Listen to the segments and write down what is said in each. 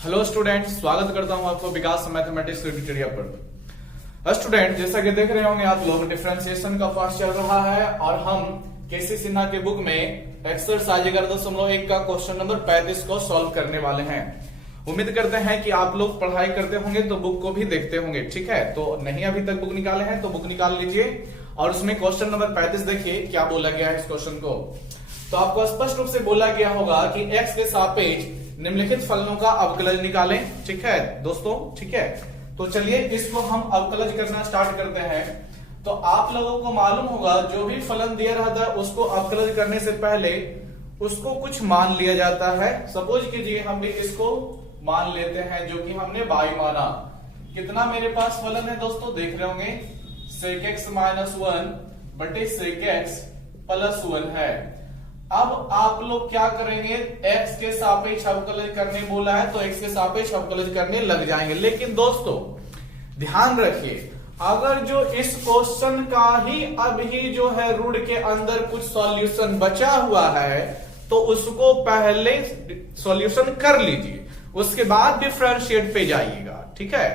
Hello student, स्वागत करता हूं आपको विकास मैथमेटिक्स ट्यूटोरियल पर। स्टूडेंट, जैसा कि देख रहे होंगे आप लोग, डिफरेंशिएशन का पार्ट चल रहा है और हम केसी सिन्हा के बुक में एक्सरसाइज 11.1 का क्वेश्चन नंबर 35 को सॉल्व करने वाले हैं। उम्मीद करते हैं कि आप लोग पढ़ाई करते होंगे तो बुक को भी देखते होंगे। ठीक है, तो नहीं अभी तक बुक निकाले हैं तो बुक निकाल लीजिए और उसमें क्वेश्चन नंबर 35 देखिए क्या बोला गया है इस क्वेश्चन को। तो आपको स्पष्ट रूप से बोला गया होगा कि x के सापेक्ष निम्नलिखित फलनों का अवकलज निकालें। ठीक है दोस्तों, ठीक है, तो चलिए इसको हम अवकलज करना स्टार्ट करते हैं। तो आप लोगों को मालूम होगा जो भी फलन दिया रहता है उसको अवकलज करने से पहले उसको कुछ मान लिया जाता है। सपोज कीजिए हम भी इसको मान लेते हैं जो कि हमने y माना। कितना मेरे पास फलन है दोस्तों, देख रहे होंगे sec x माइनस 1 बटे sec x प्लस 1 है। अब आप लोग क्या करेंगे, x के सापेक्ष अवकलज करने बोला है तो x के सापेक्ष अवकलज करने लग जाएंगे। लेकिन दोस्तों ध्यान रखिए, अगर जो इस क्वेश्चन का ही अभी जो है रूट के अंदर कुछ सॉल्यूशन बचा हुआ है तो उसको पहले सॉल्यूशन कर लीजिए, उसके बाद डिफरेंशिएट पे जाइएगा। ठीक है,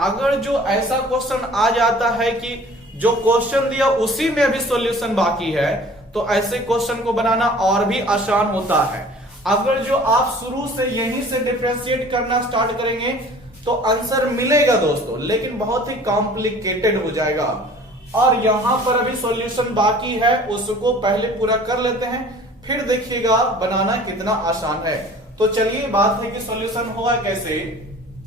अगर जो ऐसा क्वेश्चन आ जाता है कि जो क्वेश्चन दिया उसी में अभी सॉल्यूशन बाकी है तो ऐसे क्वेश्चन को बनाना और भी आसान होता है। अगर जो आप शुरू से यहीं से डिफरेंशिएट करना स्टार्ट करेंगे तो आंसर मिलेगा दोस्तों, लेकिन बहुत ही कॉम्प्लिकेटेड हो जाएगा। और यहां पर अभी सॉल्यूशन बाकी है, उसको पहले पूरा कर लेते हैं, फिर देखिएगा बनाना कितना आसान है। तो चलिए बात है कि सॉल्यूशन होगा कैसे,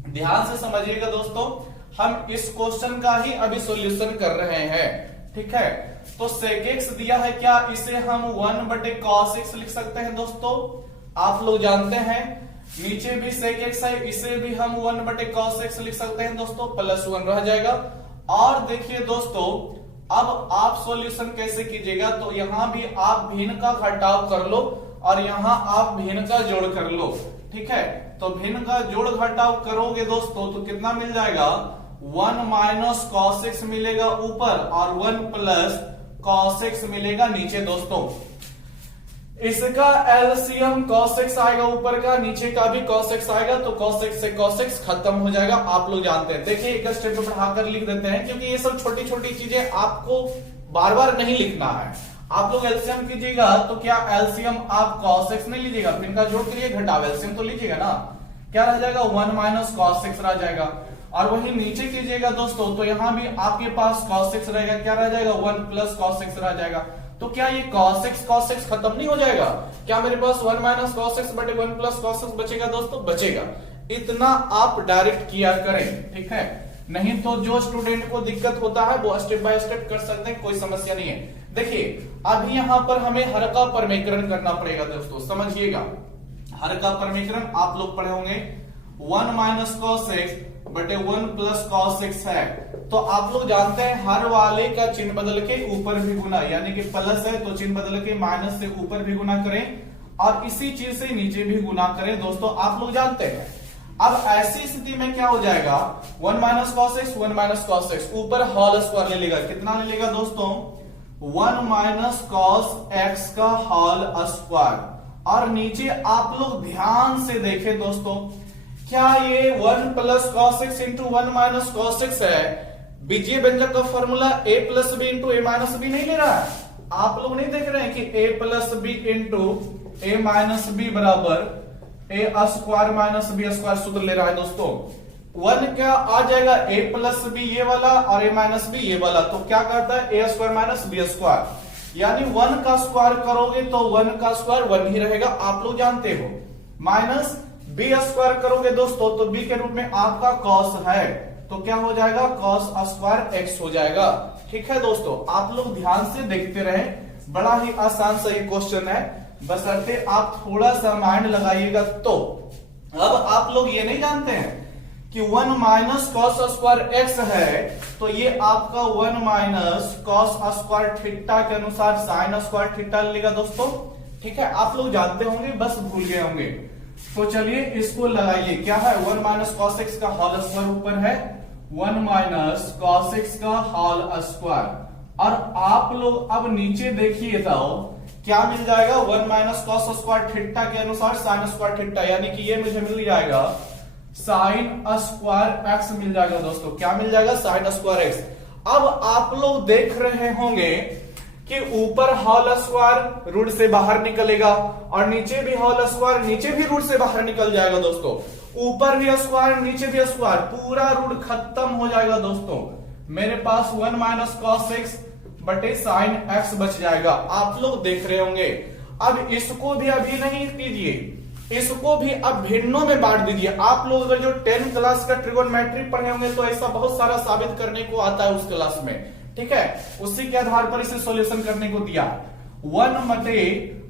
ध्यान से समझिएगा दोस्तों। हम इस क्वेश्चन का ही अभी सॉल्यूशन कर रहे हैं। ठीक है, तो sec x दिया है क्या, इसे हम 1 बटे cos x लिख सकते हैं दोस्तों। आप लोग जानते हैं नीचे भी sec x है, इसे भी हम 1 बटे cos x लिख सकते हैं दोस्तों, प्लस 1 रह जाएगा। और देखिए दोस्तों अब आप सॉल्यूशन कैसे कीजिएगा, तो यहां भी आप भिन्न का घटाव कर लो और यहां आप भिन्न का जोड़ कर लो। ठीक है, तो भिन्न का जोड़ घटाव करोगे दोस्तों तो कितना मिल जाएगा, 1 माइनस cos x मिलेगा ऊपर और 1 प्लस cos x मिलेगा नीचे दोस्तों। इसका एलसीएम cos x आएगा ऊपर का, नीचे का भी cos x आएगा, तो cos x से cos x खत्म हो जाएगा। आप लोग जानते हैं, देखिए एक स्टेप पे बढ़ाकर लिख देते हैं क्योंकि ये सब छोटी छोटी चीजें आपको बार बार नहीं लिखना है। आप लोग एलसीएम कीजिएगा तो क्या एलसीएम आप cos x नहीं लीजिएगा, फिर इनका जोड़ करिए घटाव एलसीएम तो लीजिएगा ना, क्या रह जाएगा 1 माइनस cos x रह जाएगा। और वही नीचे कीजिएगा दोस्तों तो यहां भी आपके पास cos x रहेगा, क्या रह जाएगा 1 प्लस cos x रह जाएगा। तो क्या ये cos x खत्म नहीं हो जाएगा, क्या मेरे पास 1 माइनस cos x बटे 1 प्लस cos x बचेगा दोस्तों, बचेगा। इतना आप डायरेक्ट किया करें। ठीक है, नहीं तो जो स्टूडेंट को दिक्कत होता है वो स्टेप बाय स्टेप कर सकते हैं, कोई समस्या नहीं है। देखिए अभी यहां पर हमें हर का परमीकरण करना पड़ेगा दोस्तों, समझिएगा। हर का परमीकरण आप लोग पढ़े होंगे, 1 माइनस cos x बटे 1 प्लस cos x है। तो आप लोग जानते हैं हर वाले का चिन्ह बदल के ऊपर भी गुना, यानी कि प्लस है तो चिन्ह बदल के माइनस से ऊपर भी गुना करें और इसी चीज से नीचे भी गुना करें दोस्तों, आप लोग जानते हैं। अब ऐसी स्थिति में क्या हो जाएगा, 1 minus cos x 1 minus cos x ऊपर होल स्क्वायर ले लेगा, कितना ले लेगा दोस्तों 1 माइनस cos x का होल स्क्वायर। और नीचे आप लोग ध्यान से देखें दोस्तों, क्या ये 1 plus cos x into 1 minus cos x है, बीजीय व्यंजक का formula a plus B into A minus B नहीं ले रहा है। आप लोग नहीं देख रहे हैं कि a plus B into A minus B बराबर A square minus B square सूत्र ले रहा है दोस्तों। 1 क्या आ जाएगा, a प्लस बी ये वाला और a माइनस बी ये वाला, तो क्या करता है a square minus B square, यानी 1 का स्क्वायर करोगे तो 1 का स्क्वायर 1 ही रहेगा, आप लोग जानते हो। माइनस बी स्क्वायर करोगे दोस्तों तो बी के रूप में आपका cos है, तो क्या हो जाएगा cos स्क्वायर x हो जाएगा। ठीक है दोस्तों, आप लोग ध्यान से देखते रहें, बड़ा ही आसान सा ये क्वेश्चन है, बशर्ते आप थोड़ा सा माइंड लगाइएगा। तो अब आप लोग ये नहीं जानते हैं कि 1 माइनस cos स्क्वायर x है, तो ये आपका 1 माइनस cos स्क्वायर थीटा के अनुसार sin स्क्वायर थीटा लेगा दोस्तों। ठीक है, आप लोग जानते होंगे, बस भूल गए होंगे। तो चलिए इसको लगाइए, क्या है 1 माइनस cos x का होल स्क्वायर ऊपर है, 1 माइनस cos x का होल स्क्वायर। और आप लोग अब नीचे देखिए तो क्या मिल जाएगा, 1 माइनस cos स्क्वायर थीटा के अनुसार sin स्क्वायर थीटा, यानी कि ये मुझे मिल जाएगा साइन स्क्वायर एक्स मिल जाएगा दोस्तों। क्या मिल जाएगा? Sine square x. अब आप लोग देख रहे होंगे कि ऊपर होल स्क्वायर रूट से बाहर निकलेगा और नीचे भी होल स्क्वायर नीचे भी रूट से बाहर निकल जाएगा दोस्तों। ऊपर भी स्क्वायर नीचे भी स्क्वायर, पूरा रूट खत्म हो जाएगा दोस्तों। मेरे पास 1 माइनस कॉस एक्स बटे साइन एक्स बच जाएगा। आप लोग देख रहे होंगे। अब इसको भी अभी नहीं कीजिए, इसको भी अब भिन्नों में बांट दीजिए। आप लोग अगर जो 10th क्लास का ट्रिगोनोमेट्री पढ़े होंगे तो ऐसा बहुत सारा साबित करने को आता है उस क्लास में, ठीक है। उसी के आधार पर इसे सॉल्यूशन करने को दिया। 1 बटे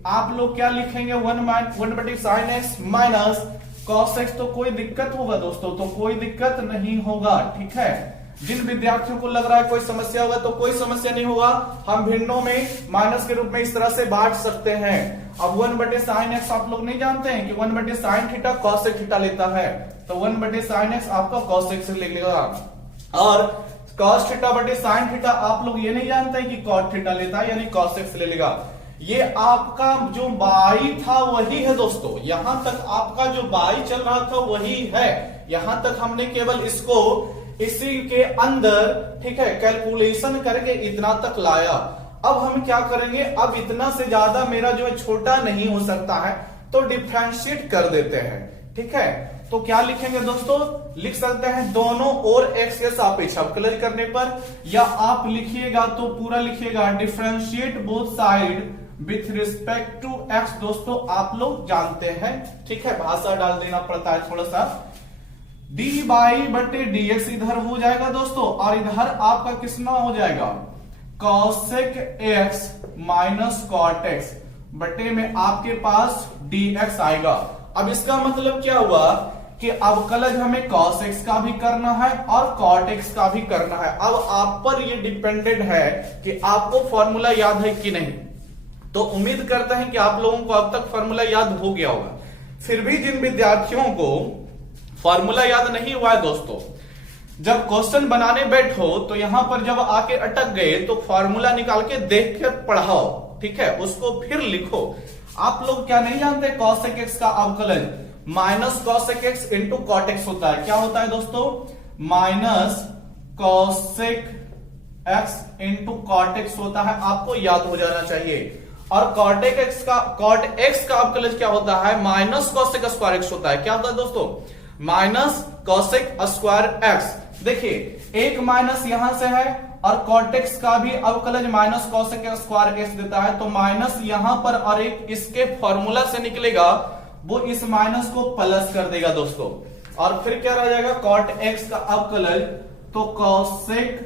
आप लोग क्या लिखेंगे? 1 बटे sine x minus cos x. तो कोई दिक्कत होगा दोस्तों? तो कोई दिक्कत नहीं होगा, ठीक है। जिन विद्यार्थियों को लग रहा है कोई समस्या होगा तो कोई समस्या नहीं होगा। हम भिन्नों में माइनस के रूप में इस तरह से बांट सकते हैं। अब 1 बटे साइन एक्स आप लोग नहीं जानते हैं कि 1 बटे sine theta cos x theta लेता है, तो 1 बटे साइन एक्स आपका कॉस एक्स ले लेगा। और कॉस थीटा बटे साइन थीटा आप लोग ये नहीं जानते हैं कि कॉट थीटा लेता है, यानी कॉस एक्स ले लेगा। ये आपका जो बाई था वही है दोस्तों। यहां तक आपका जो बाई चल रहा था वही है। यहां तक हमने केवल इसको इसी के अंदर, ठीक है, कैलकुलेशन करके इतना तक लाया। अब हम क्या करेंगे? अब इतना से ज्यादा मेरा जो है छोटा नहीं हो सकता है, तो डिफरेंशिएट कर देते हैं, ठीक है। तो क्या लिखेंगे दोस्तों? लिख सकते हैं दोनों और एक्स के सापेक्ष अवकलन करने पर, या आप लिखिएगा तो पूरा लिखिएगा differentiate both side with respect to X. दोस्तों आप लोग जानते हैं, ठीक है, भाषा डाल देना पड़ता है थोड़ा सा। डी बाई बटे डी एक्स इधर हो जाएगा दोस्तों, और इधर आपका कितना हो जाएगा? Cosec X minus cot X बटे में आपके पास डी एक्स आएगा। अब इसका मतलब क्या हुआ कि अवकलज हमें कॉस एक्स का भी करना है और कॉट एक्स का भी करना है। अब आप पर ये डिपेंडेंट है कि आपको फॉर्मूला याद है कि नहीं। तो उम्मीद करते हैं कि आप लोगों को अब तक फॉर्मूला याद हो गया होगा। फिर भी जिन विद्यार्थियों को फॉर्मूला याद नहीं हुआ है दोस्तों, जब क्वेश्चन बनाने बैठो तो यहां पर जब आके अटक गए तो फॉर्मूला निकाल के देख कर पढ़ाओ, ठीक है, उसको फिर लिखो। आप लोग क्या नहीं जानते? कॉसेक एक्स का अवकलन minus cosec X into cot X होता है। क्या होता है दोस्तों? Minus cosec X into cot X होता है। आपको याद हो जाना चाहिए। और कॉट एक्स का अवकलन क्या होता है? माइनस कॉसेक स्क्वायर एक्स होता है। क्या होता है दोस्तों? Minus cosec square x. देखिए एक माइनस यहां से है और कॉट एक्स का भी अवकलन माइनस कॉसेक स्क्वायर एक्स देता है, तो माइनस यहां पर और एक इसके फॉर्मूला से निकलेगा, वो इस माइनस को प्लस कर देगा दोस्तों। और फिर क्या रह जाएगा? कॉट एक्स का अवकलन तो कॉसेक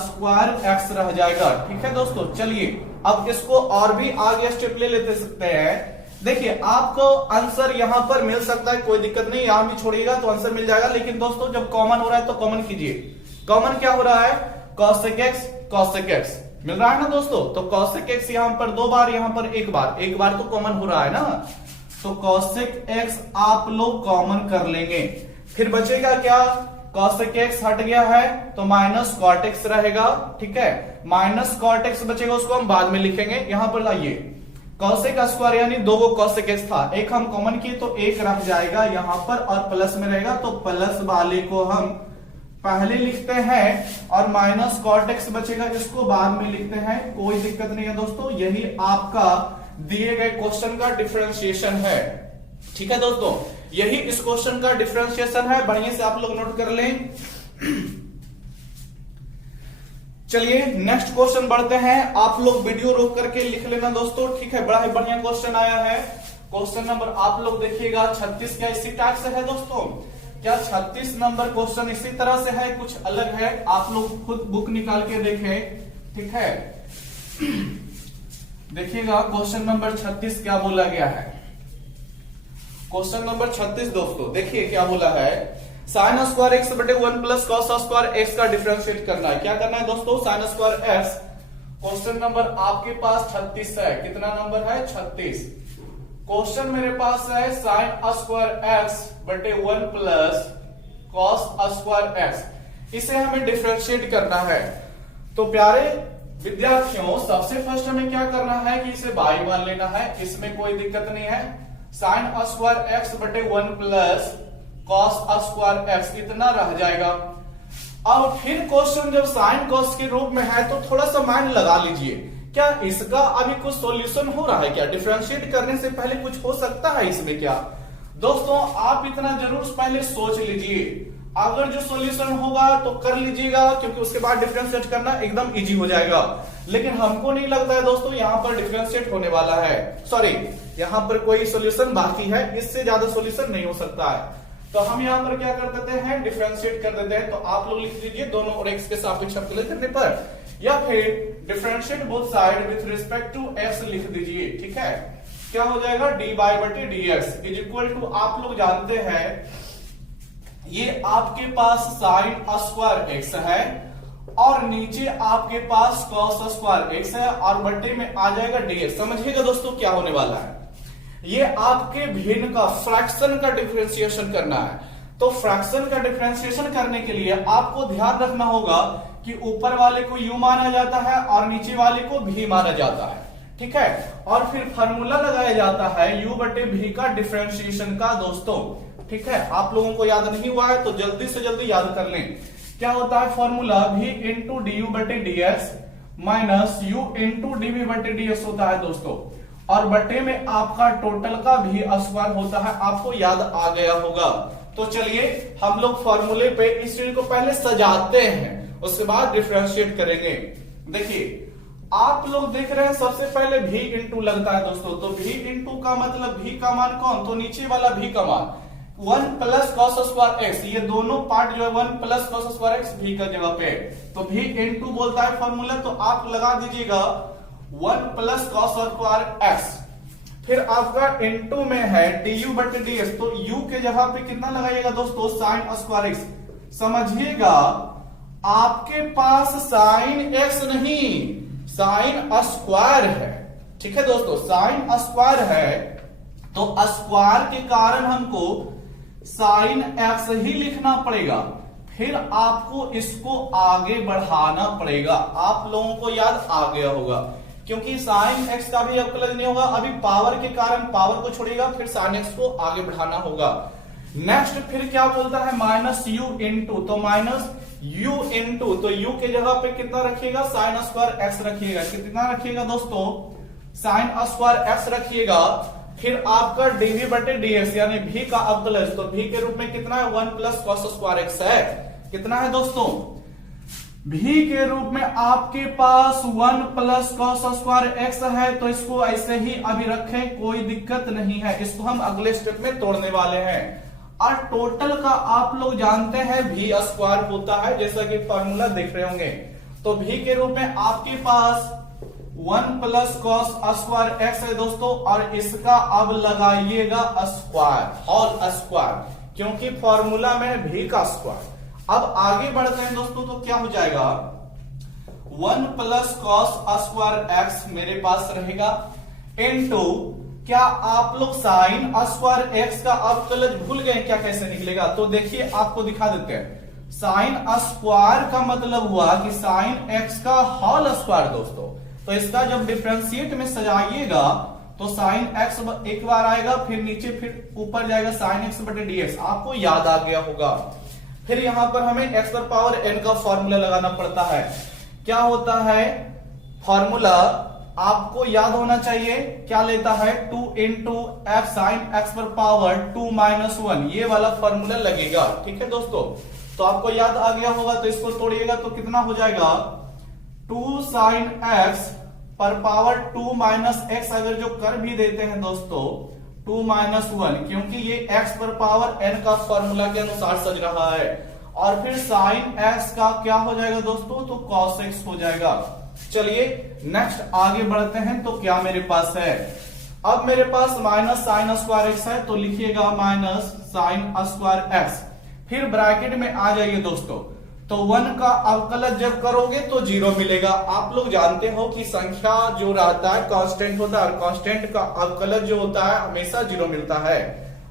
स्क्वायर एक्स रह जाएगा, ठीक है दोस्तों। चलिए अब इसको और भी आगे स्टेप ले लेते सकते हैं। देखिए आपको आंसर यहां पर मिल सकता है, कोई दिक्कत नहीं, यहां भी छोड़िएगा तो आंसर मिल जाएगा। लेकिन दोस्तों जब कॉमन हो रहा है तो कॉमन कीजिए। कॉमन क्या हो रहा है? कॉसेक एक्स मिल रहा है ना दोस्तों। तो कॉसेक एक्स यहां पर 2 बार, यहां पर एक बार तो कॉमन हो रहा है ना। तो कॉसेक एक्स आप लोग कॉमन कर लेंगे। फिर बचेगा क्या? कॉसेक एक्स हट गया है तो माइनस कॉट एक्स रहेगा, ठीक है। माइनस कॉट एक्स बचेगा, उसको हम बाद में लिखेंगे। यहां पर लाइए कॉसेक स्क्वायर यानी 2 कॉसेक एक्स था, एक हम कॉमन किए तो एक रह जाएगा यहां पर और प्लस में रहेगा, तो प्लस वाले को हम पहले लिखते हैं और माइनस कॉट एक्स बचेगा, इसको बाद में लिखते हैं। कोई दिक्कत नहीं है दोस्तों, यही आपका दिए गए क्वेश्चन का डिफरेंशिएशन है, ठीक है दोस्तों। यही इस क्वेश्चन का डिफरेंशिएशन है, बढ़िया से आप लोग नोट कर लें। चलिए नेक्स्ट क्वेश्चन बढ़ते हैं। आप लोग वीडियो रोक करके लिख लेना दोस्तों, ठीक है। बड़ा ही बढ़िया क्वेश्चन आया है। क्वेश्चन नंबर आप लोग देखिएगा 36। क्या इसी टाइप से है दोस्तों? क्या 36 नंबर क्वेश्चन इसी तरह से है, कुछ अलग है? आप लोग खुद बुक निकाल के देखें, ठीक है। देखिएगा क्वेश्चन नंबर 36 क्या बोला गया है। क्वेश्चन नंबर 36 दोस्तों देखिए क्या बोला है। साइन स्क्वायर एक्स बटे 1 प्लस कॉस स्क्वायर एक्स का डिफरेंशिएट करना है। क्या करना है दोस्तों? Sine square x. Question number आपके पास 36 है। कितना नंबर है? 36। क्वेश्चन मेरे पास है साइन स्क्वायर एक्स बटे 1 प्लस कॉस स्क्वायर एक्स। इसे हमें डिफरेंशिएट करना है। तो प्यारे विद्यार्थियों सबसे फर्स्ट हमें क्या करना है कि इसे बाई मान लेना है, इसमें कोई दिक्कत नहीं है। साइन स्क्वायर एक्स बटे 1 प्लस कॉस स्क्वायर एक्स इतना रह जाएगा। अब फिर क्वेश्चन जब साइन कॉस के रूप में है तो थोड़ा सा माइंड लगा लीजिए, क्या इसका अभी कुछ सॉल्यूशन हो रहा है क्या? डिफरेंशिएट करने से पहले कुछ हो सकता है इसमें क्या? दोस्तों आप इतना जरूर पहले सोच लीजिए, अगर जो सॉल्यूशन होगा तो कर लीजिएगा, क्योंकि उसके बाद डिफरेंशिएट करना एकदम इजी हो जाएगा। लेकिन हमको नहीं लगता है दोस्तों यहाँ पर डिफरेंशिएट होने वाला है, सॉरी यहाँ पर कोई सॉल्यूशन बाकी है, इससे ज्यादा सॉल्यूशन नहीं हो सकता है। तो हम यहाँ पर क्या कर देते हैं, डिफरेंशिएट कर देते हैं। तो आप लोग लिख लीजिए दोनों और एक्स के सापेक्ष अवकलन करने पर, या फिर differentiate both side with respect to X लिख दीजिए। ठीक है, क्या हो जाएगा, डी बाई बटे D X is equal to, आप लोग जानते हैं ये आपके पास साइन स्क्वायर एक्स है और नीचे आपके पास कॉस स्क्वायर एक्स है और बटे में आ जाएगा डीएक्स। समझिएगा दोस्तों क्या होने वाला है, ये आपके भिन्न का फ्रैक्शन का डिफरेंशिएशन करना है। तो फ्रैक्शन का डिफरेंशिएशन करने के लिए आपको ध्यान रखना होगा कि ऊपर वाले को u माना जाता है और नीचे वाले को v माना जाता है। ठीक है, और फिर फार्मूला लगाया जाता है u बटे v का डिफरेंशिएशन का दोस्तों। ठीक है, आप लोगों को याद नहीं हुआ है तो जल्दी से जल्दी याद कर लें। क्या होता है formula, v into D U बटे D X minus U into D V बटे डी एक्स होता है दोस्तों, और बटे में आपका टोटल का भी स्क्वायर होता है। आपको याद आ गया होगा। तो चलिए हम लोग फॉर्मूले पे इस चीज को पहले सजाते हैं, उसके बाद डिफरेंशिएट करेंगे। देखिए आप लोग देख रहे हैं सबसे पहले v इंटू लगता है दोस्तों, तो v इंटू का मतलब v का मान कौन, तो नीचे वाला v का मान 1 प्लस कॉस स्क्वायर एक्स, ये दोनों पार्ट जो है 1 plus cos square x v का जगह पे, तो v इंटू बोलता है फॉर्मूला, तो आप लगा दीजिएगा 1 प्लस कॉस स्क्वायर एक्स, फिर आपका इंटू में है डी यू बटे डी एक्स, तो u के जगह पे कितना लगाइएगा दोस्तों, साइन स्क्वायर एक्स। समझिएगा आपके पास साइन एक्स नहीं साइन स्क्वायर है। ठीक है दोस्तों, साइन स्क्वायर है तो स्क्वायर के कारण हमको साइन एक्स ही लिखना पड़ेगा, फिर आपको इसको आगे बढ़ाना पड़ेगा। आप लोगों को याद आ गया होगा, क्योंकि साइन एक्स का भी अवकलन नहीं होगा, अभी पावर के कारण पावर को छोड़ेगा, फिर साइन एक्स को आगे बढ़ाना होगा। नेक्स्ट फिर क्या बोलता है, माइनस यू इंटू, तो माइनस u इंटू, तो u के जगह पे कितना रखिएगा, साइन स्क्वायर एक्स रखिएगा। कितना रखिएगा दोस्तों, साइन स्क्वायर एक्स रखिएगा, फिर आपका dv बटे dx यानी v का अवकलन, तो v के रूप में कितना है, 1 प्लस कॉस स्क्वायर एक्स है। कितना है दोस्तों, v के रूप में आपके पास 1 प्लस कॉस स्क्वायर एक्स है, तो इसको ऐसे ही अभी रखें, कोई दिक्कत नहीं है। इसको हम अगले स्टेप में तोड़ने वाले हैं। और टोटल का आप लोग जानते हैं v स्क्वायर होता है, जैसा कि फॉर्मूला देख रहे होंगे। तो v के रूप में आपके पास 1 प्लस कॉस स्क्वायर एक्स है दोस्तों, और इसका अब लगाइएगा स्क्वायर, होल स्क्वायर, क्योंकि फॉर्मूला में v का स्क्वायर। अब आगे बढ़ते हैं दोस्तों, तो क्या हो जाएगा, 1 प्लस कॉस स्क्वायर एक्स मेरे पास रहेगा, इनटू क्या आप लोग साइन स्क्वायर एक्स का अवकलज भूल गए क्या, कैसे निकलेगा? तो देखिए आपको दिखा देते हैं। साइन स्क्वायर का मतलब हुआ कि साइन एक्स का होल स्क्वायर दोस्तों, तो इसका जब डिफरेंशिएट में सजाइएगा तो साइन एक्स एक बार आएगा, फिर नीचे फिर ऊपर जाएगा साइन एक्स बटे डीएक्स। आपको याद आ गया होगा। फिर यहां पर हमें एक्स पर पावर n का फॉर्मूला लगाना पड़ता है। क्या होता है फॉर्मूला, आपको याद होना चाहिए, क्या लेता है, 2 इंटू एफ साइन एक्स पर पावर 2 माइनस 1, ये वाला फॉर्मूला लगेगा। ठीक है दोस्तों, तो आपको याद आ गया होगा। तो इसको तोड़िएगा तो कितना हो जाएगा, 2 साइन एक्स पर पावर 2 माइनस एक्स, अगर जो कर भी देते हैं दोस्तों 2 माइनस 1, क्योंकि ये एक्स पर पावर n का फॉर्मूला के अनुसार सज रहा है। और फिर साइन एक्स का क्या हो जाएगा दोस्तों, तो कॉस एक्स हो जाएगा। चलिए नेक्स्ट आगे बढ़ते हैं। तो क्या मेरे पास है, अब मेरे पास माइनस साइन स्क्वायर एक्स है, तो लिखिएगा माइनस साइन स्क्वायर एक्स, फिर ब्रैकेट में आ जाइए दोस्तों। तो 1 का अवकलज जब करोगे तो 0 मिलेगा। आप लोग जानते हो कि संख्या जो रहता है कांस्टेंट होता है, और कांस्टेंट का अवकलज जो होता है हमेशा 0 मिलता है।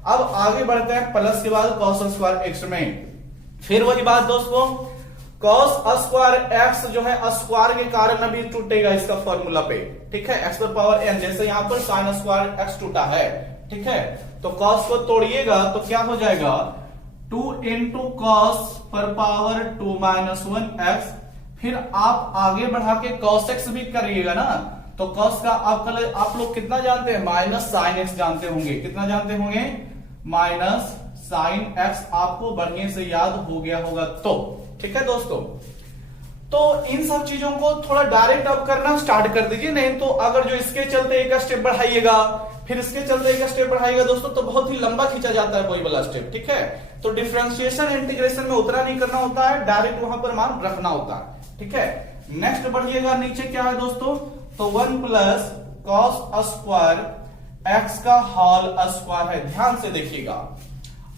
अब आगे बढ़ते हैं प्लस के बाद कॉस स्क्वायर एक्स में, फिर वही बात दोस्तों, कॉस स्क्वायर एक्स जो है स्क्वायर के कारण अभी टूटेगा इसका फॉर्मूला पे। ठीक है, एक्स पर पावर n, जैसे यहां पर साइन स्क्वायर एक्स टूटा है। ठीक है, तो कॉस को तोड़िएगा तो क्या हो जाएगा, 2 इंटू कॉस पर पावर 2 माइनस 1x। फिर आप आगे बढ़ा के cos x भी करिएगा ना, तो cos का आप लोग कितना जानते हैं, माइनस साइन x जानते होंगे। कितना जानते होंगे, माइनस साइन x। आपको बढ़िया से याद हो गया होगा तो ठीक है दोस्तों। तो इन सब चीजों को थोड़ा डायरेक्ट अब करना स्टार्ट कर दीजिए, नहीं तो अगर जो इसके चलते एक स्टेप बढ़ाइएगा फिर इसके चलते एक स्टेप बढ़ाइएगा दोस्तों, तो बहुत ही लंबा खींचा जाता है वही वाला स्टेप। ठीक है, तो डिफरेंशिएशन इंटीग्रेशन में उतना नहीं करना होता है, डायरेक्ट वहां पर मान रखना होता है। ठीक है, नेक्स्ट बढ़िएगा, नीचे क्या है दोस्तों, तो 1 प्लस कॉस स्क्वायर एक्स का होल स्क्वायर है। ध्यान से देखिएगा,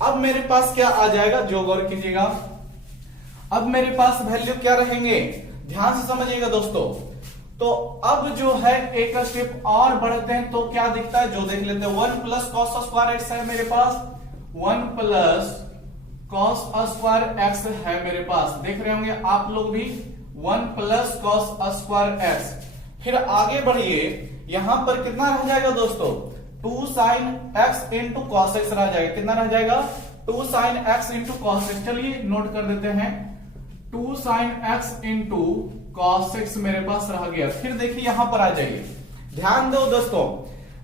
अब मेरे पास क्या आ जाएगा, जो गौर कीजिएगा, अब मेरे पास वैल्यू क्या रहेंगे, ध्यान से समझिएगा दोस्तों। तो अब जो है एक स्टेप और बढ़ते हैं तो क्या दिखता है, जो देख लेते हैं। 1 प्लस कॉस स्क्वायर एक्स है मेरे पास, 1 प्लस कॉस स्क्वायर एक्स है मेरे पास, देख रहे होंगे आप लोग भी, 1 प्लस कॉस स्क्वायर एक्स। फिर आगे बढ़िए, यहां पर कितना रह जाएगा दोस्तों, 2 sine x into cos x रह जाएगा। कितना रह जाएगा, 2 sine x into cos x. चलिए नोट कर देते हैं, 2 sine x into cos x मेरे पास रह गया। फिर देखिए यहां पर आ जाइए, ध्यान दो दोस्तों,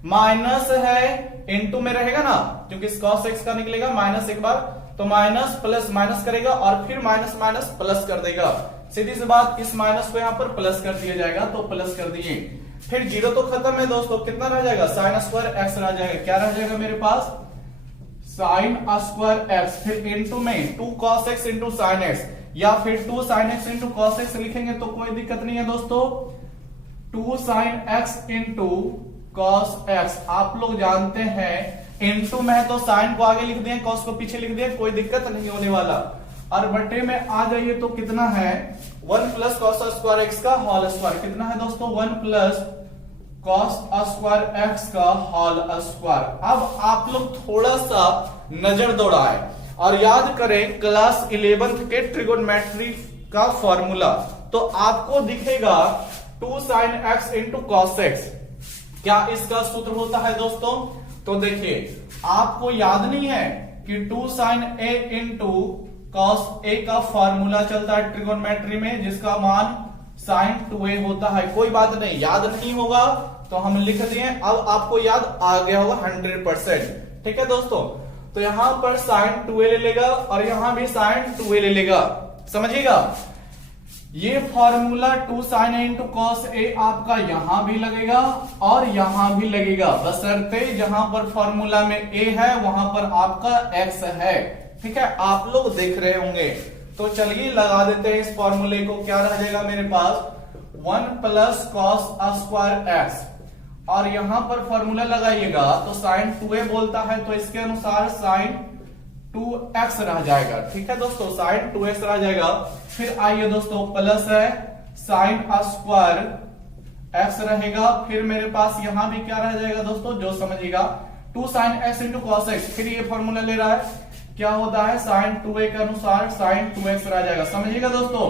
माइनस है इंटू में रहेगा ना, क्योंकि कॉस एक्स का निकलेगा माइनस एक बार, तो माइनस प्लस माइनस करेगा और फिर माइनस माइनस प्लस कर देगा। सीधी सी बात, इस माइनस को यहां पर प्लस कर दिया जाएगा, तो प्लस कर दिए। फिर जीरो तो खत्म है दोस्तों, कितना रह जाएगा, साइन स्क्वायर एक्स रह जाएगा। क्या रह जाएगा मेरे पास, साइन स्क्वायर एक्स। फिर इंटू में 2 cos x into sine x, या फिर 2 sine x into cos x लिखेंगे तो कोई दिक्कत नहीं है दोस्तों। 2 sine x into cos x, आप लोग जानते हैं इंटू में है तो साइन को आगे लिख दिए, कॉस को पीछे लिख दिए, कोई दिक्कत नहीं होने वाला। और बटे में आ जाइए तो कितना है, 1 प्लस कॉस स्क्वायर एक्स का होल स्क्वायर। कितना है दोस्तों, 1 प्लस कॉस स्क्वायर एक्स का होल स्क्वायर। अब आप लोग थोड़ा सा नजर दौड़ाएं और याद करें क्लास 11th के ट्रिगोनोमेट्री का फॉर्मूला, तो आपको दिखेगा 2 sine x into cos x. क्या इसका सूत्र होता है दोस्तों, तो देखिए आपको याद नहीं है कि 2 sign A into cos A का फॉर्मूला चलता है ट्रिगोनोमेट्री में, जिसका मान साइन 2a होता है। कोई बात नहीं, याद नहीं होगा तो हम लिख दिए, अब आपको याद आ गया होगा 100%। ठीक है दोस्तों, तो यहां पर साइन 2a ले लेगा और यहां भी साइन 2a ले लेगा, समझिएगा। ये formula 2 sign A into cos A आपका यहां भी लगेगा और यहां भी लगेगा, बशर्ते जहां पर फॉर्मूला में ए है वहां पर आपका एक्स है। ठीक है, आप लोग देख रहे होंगे, तो चलिए लगा देते हैं इस फॉर्मूले को। क्या रह जाएगा मेरे पास, 1 प्लस कॉस स्क्वायर एक्स, और यहां पर फॉर्मूला लगाइएगा तो साइन 2a बोलता है, तो इसके अनुसार साइन 2x रह जाएगा। ठीक है दोस्तों, साइन 2x रह जाएगा। फिर आइए दोस्तों, प्लस है साइन स्क्वायर x रहेगा। फिर मेरे पास यहां भी क्या रह जाएगा दोस्तों, जो समझिएगा, 2 sine x into cos X. फिर ये फॉर्मूला ले रहा है, क्या होता है, साइन 2a के अनुसार साइन 2x रह जाएगा। समझिएगा दोस्तों,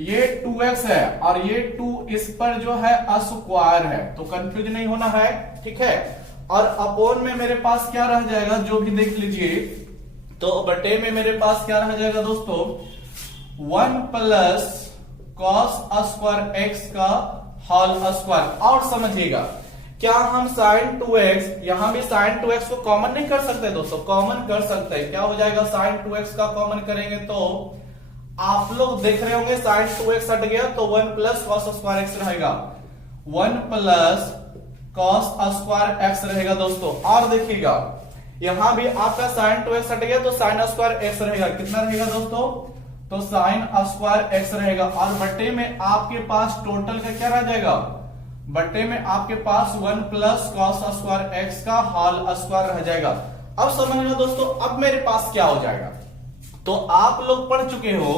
ये 2x है और ये 2 इस पर जो है स्क्वायर है, तो कंफ्यूज नहीं होना है। ठीक है, और अपोन में मेरे पास क्या रह जाएगा, जो भी देख लीजिए, तो बटे में मेरे पास क्या रह जाएगा दोस्तों, 1 प्लस कॉस स्क्वायर एक्स का होल स्क्वायर। और समझिएगा, क्या हम साइन 2x, यहां भी साइन 2x को कॉमन नहीं कर सकते दोस्तों, कॉमन कर सकते हैं। क्या हो जाएगा, साइन 2x का कॉमन करेंगे तो आप लोग देख रहे होंगे साइन 2x हट गया तो 1 प्लस कॉस स्क्वायर एक्स रहेगा, 1 प्लस कॉस स्क्वायर एक्स रहेगा दोस्तों। और देखिएगा यहां भी आपका साइन 2x हट गया तो साइन स्क्वायर एक्स रहेगा। कितना रहेगा दोस्तों, तो साइन स्क्वायर एक्स रहेगा। और बट्टे में आपके पास टोटल का क्या रह जाएगा, बट्टे में आपके पास 1 प्लस कॉस स्क्वायर एक्स का होल स्क्वायर रह जाएगा। अब समझ लो दोस्तों, अब मेरे पास क्या हो जाएगा, तो आप लोग पढ़ चुके हो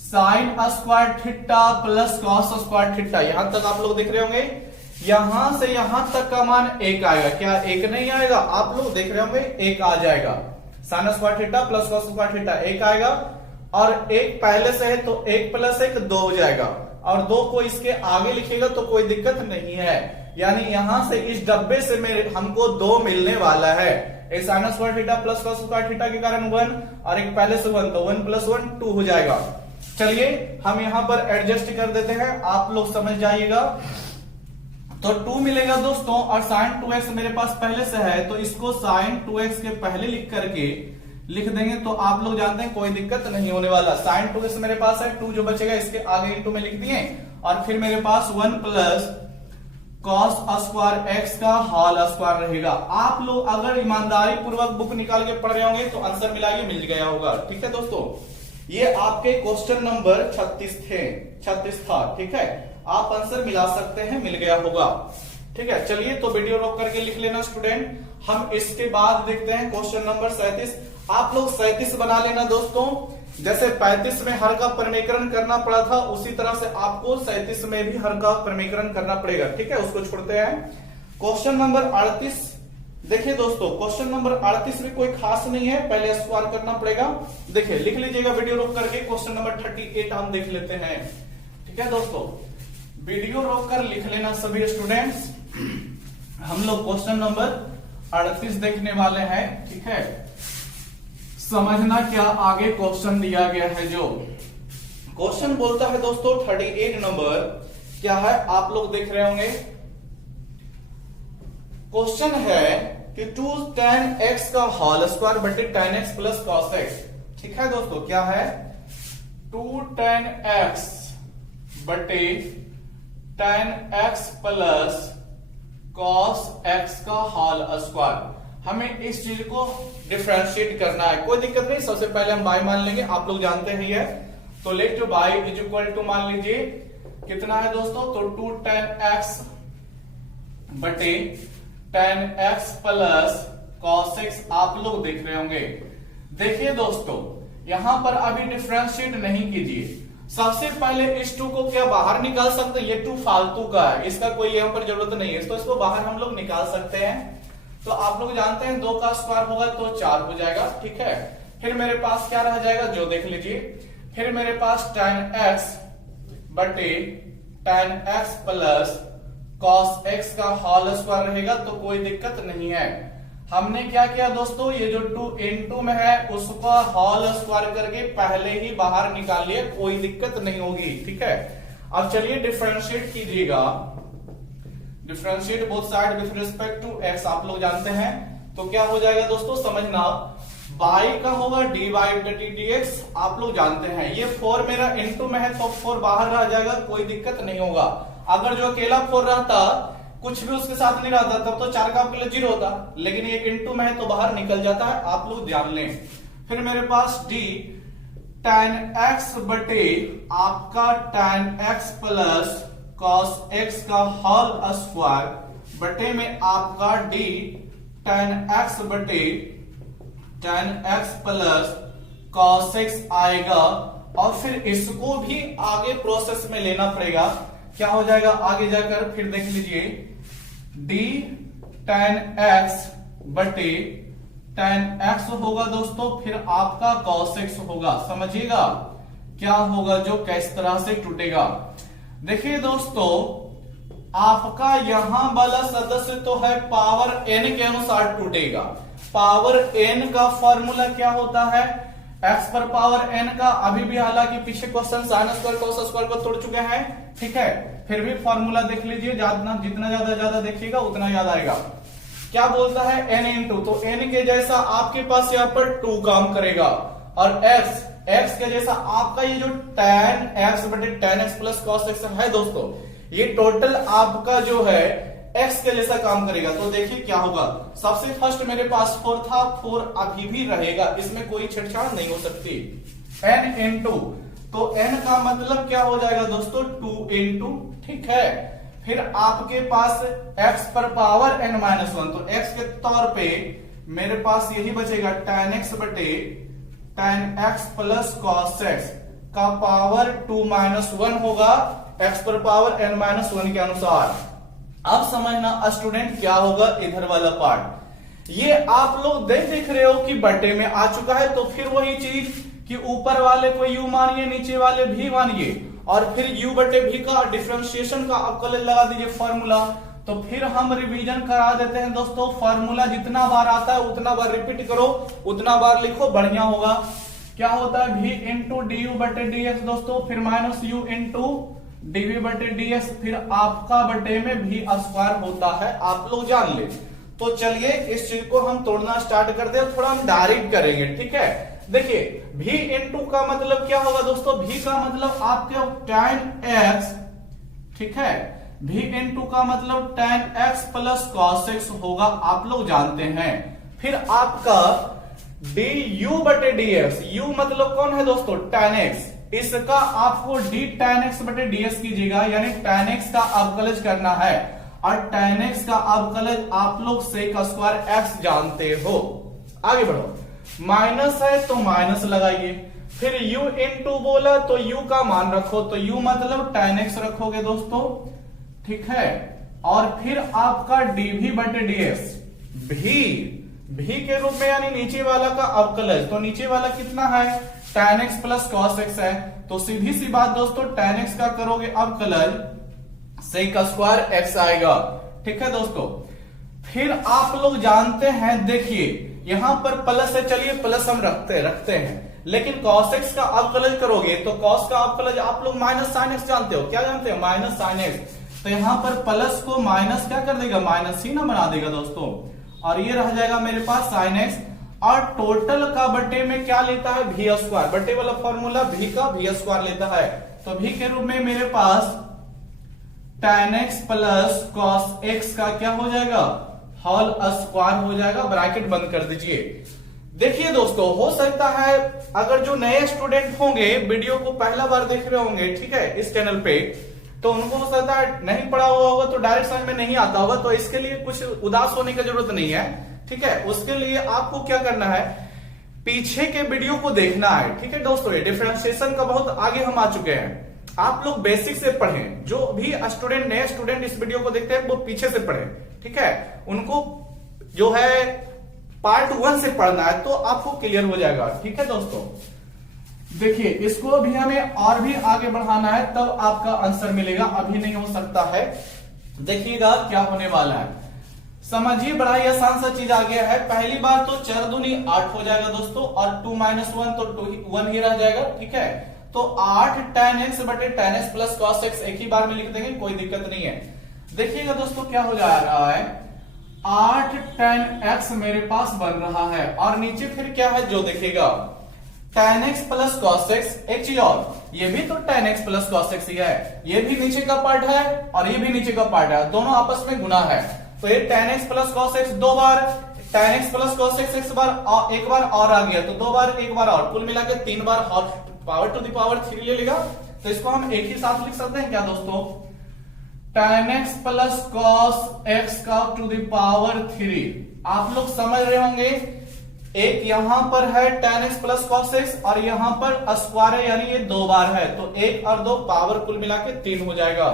sine square theta plus cos square theta, यहां तक आप लोग देख रहे होंगे। यहां से यहां तक का मान 1 आएगा, क्या 1 नहीं आएगा, आप लोग देख रहे होंगे 1 आ जाएगा। Sine square theta plus cos square theta 1 आएगा, और 1 पहले से है तो 1 प्लस 1 2 हो जाएगा, और 2 को इसके आगे लिखेगा तो कोई दिक्कत नहीं है। यानी यहां से इस डब्बे से मेरे हमको 2 मिलने वाला है। एक sinus square theta plus cos square theta के कारण 1 और एक पहले से 1, तो 1 + 1 2 हो जाएगा। चलिए हम यहां पर एडजस्ट कर देते हैं, आप लोग समझ जाइएगा। तो 2 मिलेगा दोस्तों, और sin 2x मेरे पास पहले से है, तो इसको sin 2x के पहले लिख करके लिख देंगे, तो आप लोग जानते हैं कोई दिक्कत नहीं होने वाला। sin 2x मेरे पास है, 2 जो बचेगा इसके आगे इंटू में लिख दिए, और फिर मेरे पास 1 + cos स्क्वायर x का होल स्क्वायर रहेगा। आप लोग अगर ईमानदारी पूर्वक बुक निकाल के पढ़ रहे होंगे तो आंसर मिलाइए, मिल गया होगा। ठीक है दोस्तों, ये आपके क्वेश्चन नंबर 36 था। ठीक है, आप आंसर मिला सकते हैं, मिल गया होगा। ठीक है, चलिए तो वीडियो रोक करके लिख लेना स्टूडेंट। हम इसके बाद देखते हैं क्वेश्चन नंबर 37। आप लोग 37 बना लेना दोस्तों। जैसे 35 में हर का परिमेयकरण करना पड़ा था, उसी तरह से आपको 37 में भी हर का परिमेयकरण करना पड़ेगा। ठीक है, उसको छोड़ते हैं। क्वेश्चन नंबर 38 देखिए दोस्तों, क्वेश्चन नंबर 38 में कोई खास नहीं है, पहले स्क्वायर करना पड़ेगा। देखिए लिख लीजिएगा वीडियो रोक करके। क्वेश्चन नंबर 38 हम देख लेते हैं। ठीक है दोस्तों, वीडियो रोक कर लिख लेना सभी स्टूडेंट्स। हम लोग क्वेश्चन नंबर 38 देखने वाले हैं। ठीक है, समझना क्या आगे क्वेश्चन दिया गया है। जो क्वेश्चन बोलता है दोस्तों 38 नंबर क्या है, आप लोग देख रहे होंगे। क्वेश्चन है कि 2 tan x का होल स्क्वायर बटे tan x plus cos x। ठीक है दोस्तों, क्या है 2 tan x बटे tan x plus cos x का होल स्क्वायर। हमें इस चीज को डिफरेंशिएट करना है, कोई दिक्कत नहीं। सबसे पहले हम y मान लेंगे, आप लोग जानते हैं ये। तो let y is equal to मान लीजिए कितना है दोस्तों, तो 2 tan x बटे tan x plus cos x आप लोग देख रहे होंगे। देखिए दोस्तों, यहां पर अभी डिफरेंशिएट नहीं कीजिए। सबसे पहले इस 2 को क्या बाहर निकाल सकते हैं, ये 2 फालतू का है, इसका कोई यहां पर जरूरत नहीं है, तो इसको बाहर हम लोग निकाल सकते हैं। तो आप लोग जानते हैं 2 का स्क्वायर होगा तो 4 हो जाएगा। ठीक है, फिर मेरे पास क्या रह जाएगा, जो देख लीजिए। फिर मेरे पास tan x बटे tan x plus cos x का होल स्क्वायर रहेगा, तो कोई दिक्कत नहीं है। हमने क्या किया दोस्तों, ये जो 2 into में है उसका होल स्क्वायर करके पहले ही बाहर निकाल लिया, कोई दिक्कत नहीं होगी। ठीक है, अब चलिए डिफरेंशिएट कीजिएगा। Differentiate both side with respect to x आप लोग जानते हैं, तो क्या हो जाएगा दोस्तों, समझना। y का होगा dy dt dx, आप लोग जानते हैं। ये 4 मेरा इनटू में है तो 4 बाहर रह जाएगा, कोई दिक्कत नहीं होगा। अगर जो अकेला 4 रहता, कुछ भी उसके साथ नहीं रहता, तब तो 4 का आपके लिए 0 होता, लेकिन ये इनटू में है तो बाहर निकल जाता है, आप लोग जान लें। फिर मेरे पास d tan x बटे आपका tan x plus cos x का होल स्क्वायर बटे में आपका d tan x बटे tan x plus cos x आएगा, और फिर इसको भी आगे प्रोसेस में लेना पड़ेगा। क्या हो जाएगा आगे जाकर, फिर देख लीजिए d tan x बटे tan x होगा दोस्तों, फिर आपका cos x होगा। समझिएगा क्या होगा, जो किस तरह से टूटेगा। देखिए दोस्तों, आपका यहां वाला सदस्य तो है पावर n के अनुसार टूटेगा। पावर n का फॉर्मूला क्या होता है, x पर पावर n का। अभी भी हालांकि पीछे question sin square cos square को तोड़ चुके हैं। ठीक है, फिर भी फॉर्मूला देख लीजिए, जितना ज्यादा देखिएगा उतना याद आएगा। क्या बोलता है n इंटू, तो n के जैसा आपके पास यहाँ पर 2 काम करेगा, और x के जैसा आपका ये जो tan x बटे tan x plus cos x है दोस्तों, ये टोटल आपका जो है x के जैसा काम करेगा। तो देखिए क्या होगा, सबसे फर्स्ट मेरे पास 4 था, 4 अभी भी रहेगा, इसमें कोई छेड़छाड़ नहीं हो सकती। n इंटू, तो n का मतलब क्या हो जाएगा दोस्तों, 2 इंटू। ठीक है, फिर आपके पास x पर पावर n माइनस 1, तो x के तौर पे मेरे पास यही बचेगा tan x बटे tan x plus cos x का पावर 2 माइनस 1 होगा, x पर पावर n माइनस 1 के अनुसार। अब समझना स्टूडेंट क्या होगा इधर वाला पार्ट। ये आप लोग देख रहे हो कि बटे में आ चुका है, तो फिर वही चीज कि ऊपर वाले को u मानिए, नीचे वाले v मानिए, और फिर u बटे v का डिफरेंशिएशन का आप कॉलेज लगा दीजिए फॉर्मूला। तो फिर हम रिवीजन करा देते हैं दोस्तों। फॉर्मूला जितना बार आता है उतना बार रिपीट करो, उतना बार लिखो, बढ़िया होगा। क्या होता है v इंटू डी यू बटे डी एक्स दोस्तों, फिर माइनस यू इंटू डीवी बटे डी एक्स, फिर आपका बटे में v स्क्वायर होता है, आप लोग जान ले। तो चलिए इस चीज को हम तोड़ना स्टार्ट करते हैं, थोड़ा हम डायरेक्ट करेंगे, ठीक है। देखिए v इंटू का मतलब क्या होगा दोस्तों, v का मतलब आपके tan x, ठीक है, v इंटू का मतलब tan x plus cos x होगा, आप लोग जानते हैं। फिर आपका du बटे dx, u मतलब कौन है दोस्तों, tan x, इसका आपको d tan x बटे ds कीजिएगा, यानी tan x का अवकलज करना है, और tan x का अवकलज आप लोग sec स्क्वायर x जानते हो। आगे बढ़ो, माइनस है तो माइनस लगाइए, फिर u इंटू बोला तो u का मान रखो, तो u मतलब tan x रखोगे दोस्तों, ठीक है। और फिर आपका dv बटे ds, v के रूप में यानी नीचे वाला का अवकलज, तो नीचे वाला कितना है, tan x plus cos x है, तो सीधी सी बात दोस्तों tan x का करोगे अवकलज sec स्क्वायर x आएगा, ठीक है दोस्तों। फिर आप लोग जानते हैं, देखिए यहां पर प्लस है, चलिए प्लस हम रखते हैं, लेकिन cos x का अवकलज करोगे तो cos का अवकलज आप लोग माइनस sin x जानते हो, क्या जानते हो, माइनस sin x, तो यहां पर प्लस को माइनस क्या कर देगा, माइनस ही ना बना देगा दोस्तों, और ये रह जाएगा मेरे पास sin x, और टोटल का बटे में क्या लेता है, v स्क्वायर, बटे वाला फॉर्मूला v का v स्क्वायर लेता है, तो v के रूप में मेरे पास tan x plus cos x का क्या हो जाएगा, होल स्क्वायर हो जाएगा, ब्रैकेट बंद कर दीजिए। देखिए दोस्तों, हो सकता है अगर जो नए स्टूडेंट होंगे, वीडियो को पहला बार देख रहे होंगे, ठीक है, इस चैनल पे, तो उनको हो सकता है नहीं पढ़ा हुआ होगा, तो डायरेक्ट समझ में नहीं आता होगा, तो इसके लिए कुछ उदास होने की जरूरत नहीं है, ठीक है। उसके लिए आपको क्या करना है, पीछे के वीडियो को देखना है, ठीक है दोस्तों। ये डिफरेंशिएशन का बहुत आगे हम आ चुके हैं, आप लोग बेसिक से पढ़ें, जो भी स्टूडेंट नए स्टूडेंट इस वीडियो को देखते हैं वो पीछे से पढ़ें, ठीक है। उनको जो है पार्ट 1 से पढ़ना है, तो आपको क्लियर हो जाएगा, ठीक है दोस्तों। देखिए इसको भी हमें और भी आगे बढ़ाना है, तब आपका आंसर मिलेगा, अभी नहीं हो सकता है। देखिएगा क्या होने वाला है, समझिए, बड़ा ही आसान सा चीज आ गया है। पहली बार तो 4 दूनी 8 हो जाएगा दोस्तों, और 2 माइनस 1 तो 1 ही रह जाएगा, ठीक है। तो 8 tan x बटे tan x plus cos x एक ही बार में लिख देंगे, कोई दिक्कत नहीं है। देखिएगा दोस्तों क्या हो जा रहा है, 8 tan x मेरे पास बन रहा है, और नीचे फिर क्या है जो देखिएगा, tan x plus cos x। एक चीज और, ये भी तो tan x plus cos x ही है, ये भी नीचे का पार्ट है और ये भी नीचे का पार्ट है, दोनों आपस में गुना है, तो ये tan x plus cos x 2 बार, tan x plus cos x एक बार, एक बार और आ गया, तो 2 बार, एक बार और, कुल मिला के 3 बार, और पावर टू द पावर 3 ले लेगा, तो इसको हम एक ही साथ लिख सकते हैं क्या दोस्तों, tan x plus cos x का टू द पावर 3। आप लोग समझ रहे होंगे, एक यहां पर है tan x plus cos x, और यहां पर स्क्वायर है, यानी ये 2 बार है, तो 1 और 2 पावर कुल मिला के 3 हो जाएगा।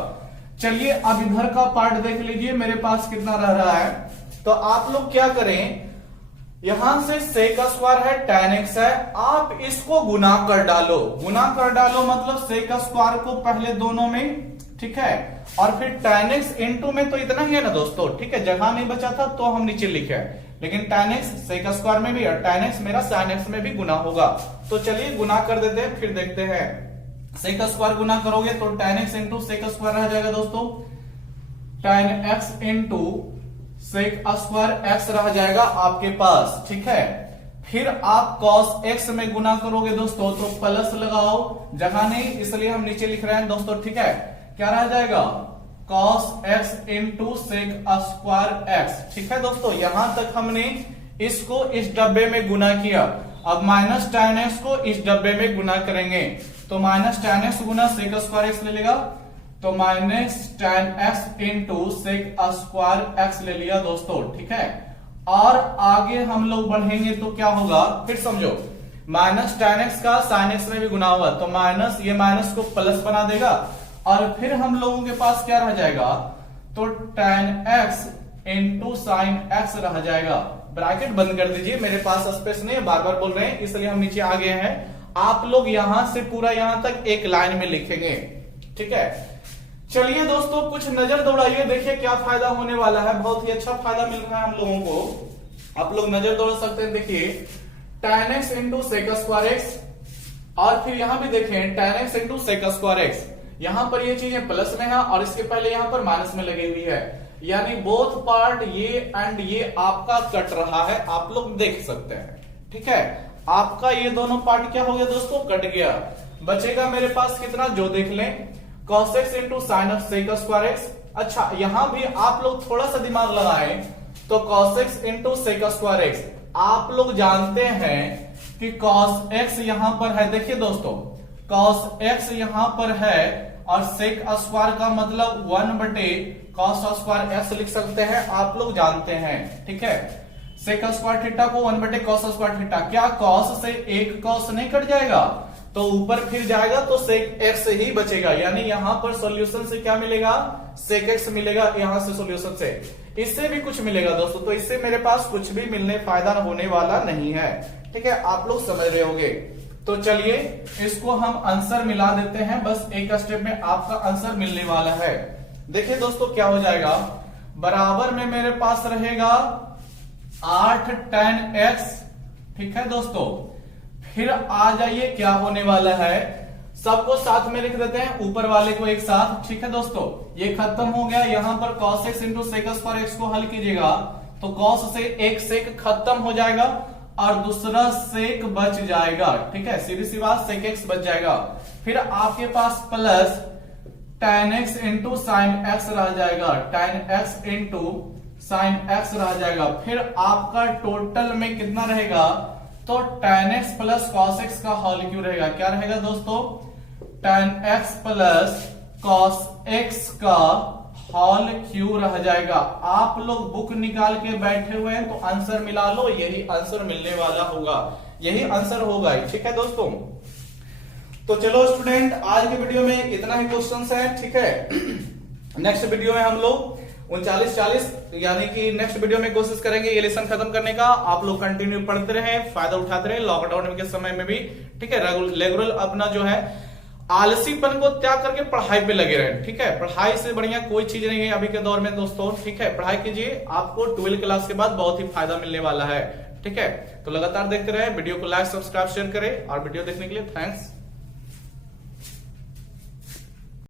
चलिए अब इधर का पार्ट देख लीजिए, मेरे पास कितना रह रहा है, तो आप लोग क्या करें, यहां से sec स्क्वायर है, tan x है, आप इसको गुना कर डालो, गुना कर डालो मतलब sec स्क्वायर को पहले दोनों में, ठीक है, और फिर tan x इंटू में तो इतना ही है ना दोस्तों, ठीक है, जगह नहीं बचा था तो हम नीचे लिखे, लेकिन tan x sec स्क्वायर में भी, और tan x मेरा sin x में भी गुना होगा, तो चलिए गुना कर देते हैं, फिर देखते हैं। sec स्क्वायर गुना करोगे तो tan x into sec square रह जाएगा दोस्तों, tan x into sec square x रह जाएगा आपके पास, ठीक है। फिर आप cos x में गुना करोगे दोस्तों, तो प्लस लगाओ, जगह नहीं इसलिए हम नीचे लिख रहे हैं दोस्तों, ठीक है। क्या रह जाएगा, cos x into sec square x, ठीक है दोस्तों। यहां तक हमने इसको इस डब्बे में गुना किया, अब माइनस tan x को इस डब्बे में गुना करेंगे, तो माइनस tan x गुना sec स्क्वायर x ले लेगा, तो minus tan x into sec square x ले लिया दोस्तों, ठीक है। और आगे हम लोग बढ़ेंगे तो क्या होगा, फिर समझो, माइनस tan x का sin x में भी गुना हुआ, तो माइनस, ये माइनस को प्लस बना देगा, और फिर हम लोगों के पास क्या रह जाएगा, तो tan x into sin x रह जाएगा, ब्रैकेट बंद कर दीजिए, मेरे पास स्पेस नहीं है, बार बार बोल रहे हैं इसलिए हम नीचे आ गए हैं। आप लोग यहां से पूरा यहां तक एक लाइन में लिखेंगे, ठीक है। चलिए दोस्तों कुछ नजर दौड़ाइए, देखिए क्या फायदा होने वाला है। बहुत ही अच्छा फायदा मिल रहा है हम लोगों को। आप लोग नजर दौड़ सकते हैं, देखिए tan x into sec square X, और फिर यहां भी देखें tan x into sec square X. यहां पर ये चीजें प्लस में है और इसके पहले यहां पर माइनस में लगी हुई है, यानी बोथ पार्ट ये एंड ये आपका कट रहा है, आप लोग देख सकते हैं। ठीक है, आपका ये दोनों पार्ट क्या हो गया दोस्तों, कट गया। बचेगा मेरे पास कितना, जो देख लें cos x into sine of sec square X. अच्छा यहां भी आप लोग थोड़ा सा दिमाग लगाएं तो cos x into sec square X, आप लोग जानते हैं कि cos x यहां पर है। देखिए दोस्तों cos x यहां पर है और सेक स्क्वायर का मतलब 1/cos स्क्वायर x लिख सकते हैं, आप लोग जानते हैं। ठीक है, सेक स्क्वायर थीटा को 1/cos स्क्वायर थीटा, क्या cos से एक cos नहीं कट जाएगा तो ऊपर फिर जाएगा तो सेक x ही बचेगा, यानी यहां पर सॉल्यूशन से क्या मिलेगा, सेक x मिलेगा। यहां से सॉल्यूशन से इससे भी कुछ मिलेगा दोस्तों, तो इससे मेरे पास कुछ भी मिलने फायदा होने वाला नहीं है। ठीक है, आप लोग समझ रहे होंगे। तो चलिए इसको हम आंसर मिला देते हैं, बस एक स्टेप में आपका आंसर मिलने वाला है। देखिए दोस्तों क्या हो जाएगा, बराबर में मेरे पास रहेगा 8 tan x। ठीक है दोस्तों, फिर आ जाइए क्या होने वाला है, सबको साथ में लिख देते हैं, ऊपर वाले को एक साथ। ठीक है दोस्तों, ये खत्म हो गया। यहां पर cos x into sec square X को हल कीजिएगा तो cos से एक सेक खत्म हो जाएगा और दूसरा सेक बच जाएगा। ठीक है, सीधी सी बात, सेक x बच जाएगा। फिर आपके पास plus tan x into sine X रह जाएगा, tan x into sine X रह जाएगा। फिर आपका टोटल में कितना रहेगा, तो tan x plus cos x का होल क्यों रहेगा, क्या रहेगा दोस्तों, tan x plus cos x का होल क्यों रह जाएगा। आप लोग बुक निकाल के बैठे हुए हैं तो आंसर मिला लो, यही आंसर मिलने वाला होगा, यही आंसर होगा। ठीक है दोस्तों, तो चलो स्टूडेंट आज के वीडियो में इतना ही क्वेश्चंस है। ठीक है, नेक्स्ट वीडियो में हम लोग 39-40 यानी कि नेक्स्ट वीडियो में कोशिश करेंगे ये लेसन खत्म करने का। आप लोग कंटिन्यू पढ़ते रहे, फायदा उठाते रहे लॉकडाउन के समय में भी। ठीक है, रेगुलर अपना जो है आलसीपन को त्याग करके पढ़ाई पे लगे रहे। ठीक है, पढ़ाई से बढ़िया कोई चीज नहीं है अभी के दौर में दोस्तों। ठीक है, पढ़ाई कीजिए, आपको 12 क्लास के बाद बहुत ही फायदा मिलने वाला है। ठीक है, तो लगातार देखते रहे, वीडियो को लाइक सब्सक्राइब शेयर करें और वीडियो देखने के लिए थैंक्स।